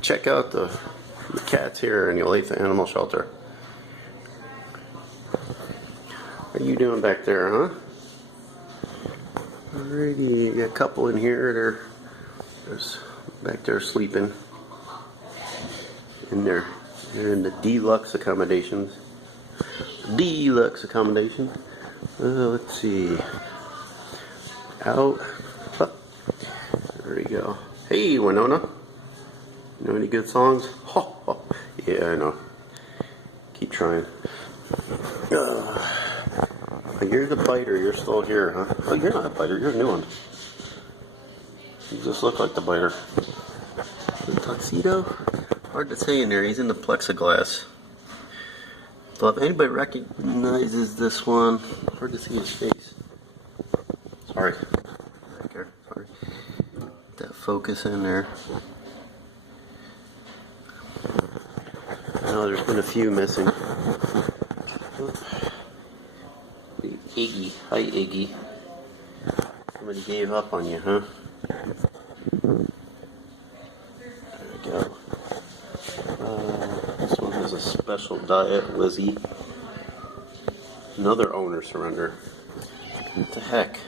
check out the cats here in the Olathe Animal Shelter. What are you doing back there, huh? Alrighty, you got a couple in here. They're back there sleeping. They're in the deluxe accommodations. Deluxe accommodation. Let's see. Out. Up. There you go. Hey, Winona. Know any good songs? Ho, ho. Yeah, I know. Keep trying. You're the biter. You're still here, huh? Oh, you're not a biter. You're a new one. You just look like the biter. The tuxedo? Hard to say in there. He's in the plexiglass. So if anybody recognizes this one, hard to see his face. Sorry. Back there. Sorry. That focus in there. No, there's been a few missing. Iggy. Hi, Iggy. Somebody gave up on you, huh? There we go. This one has a special diet, Lizzie. Another owner surrender. What the heck?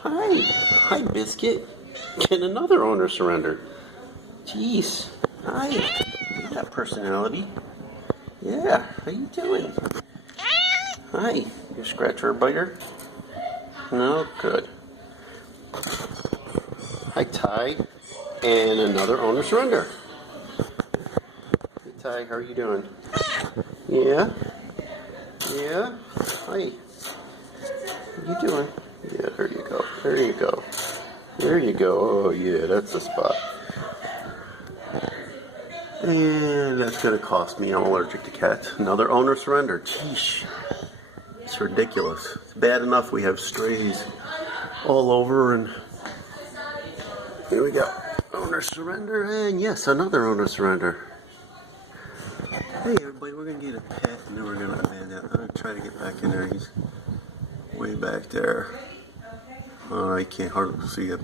Hi. Hi, Biscuit. Get another owner surrender. Jeez. Hi. You got personality. Yeah. How you doing? Hi. You a scratcher or biter? No? Good. Hi, Ty. And another owner surrender. Hey, Ty. How are you doing? Yeah? Yeah? Hi. How you doing? Yeah, there you go. There you go. There you go. Oh, yeah, that's the spot. And that's going to cost me. I'm allergic to cats. Another owner surrender. Jeez. It's ridiculous. It's bad enough we have strays all over, and here we go. Owner surrender, and yes, another owner surrender. Hey everybody, we're going to get a pet, and then we're going to abandon it. I'm going to try to get back in there. He's way back there. Oh, I can't hardly see him.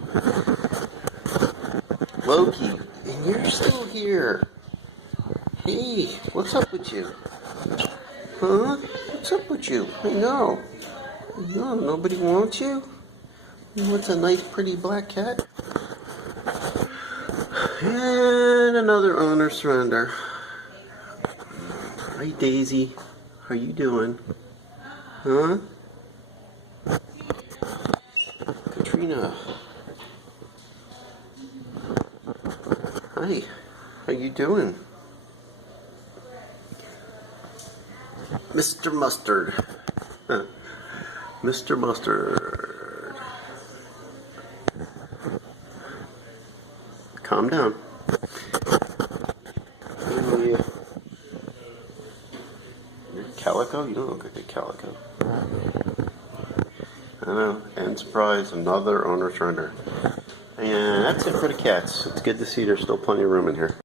Loki, and you're still here. Hey, what's up with you? Huh? What's up with you? I know. No, nobody wants you? What's a nice, pretty black cat? And another owner surrender. Hi, Daisy. How you doing? Huh? Katrina. Hi. How you doing? Mr. Mustard. Mr. Mustard. Calm down. You're Calico? You don't look like a Calico. I know. And surprise, another owner surrender. And that's it for the cats. It's good to see there's still plenty of room in here.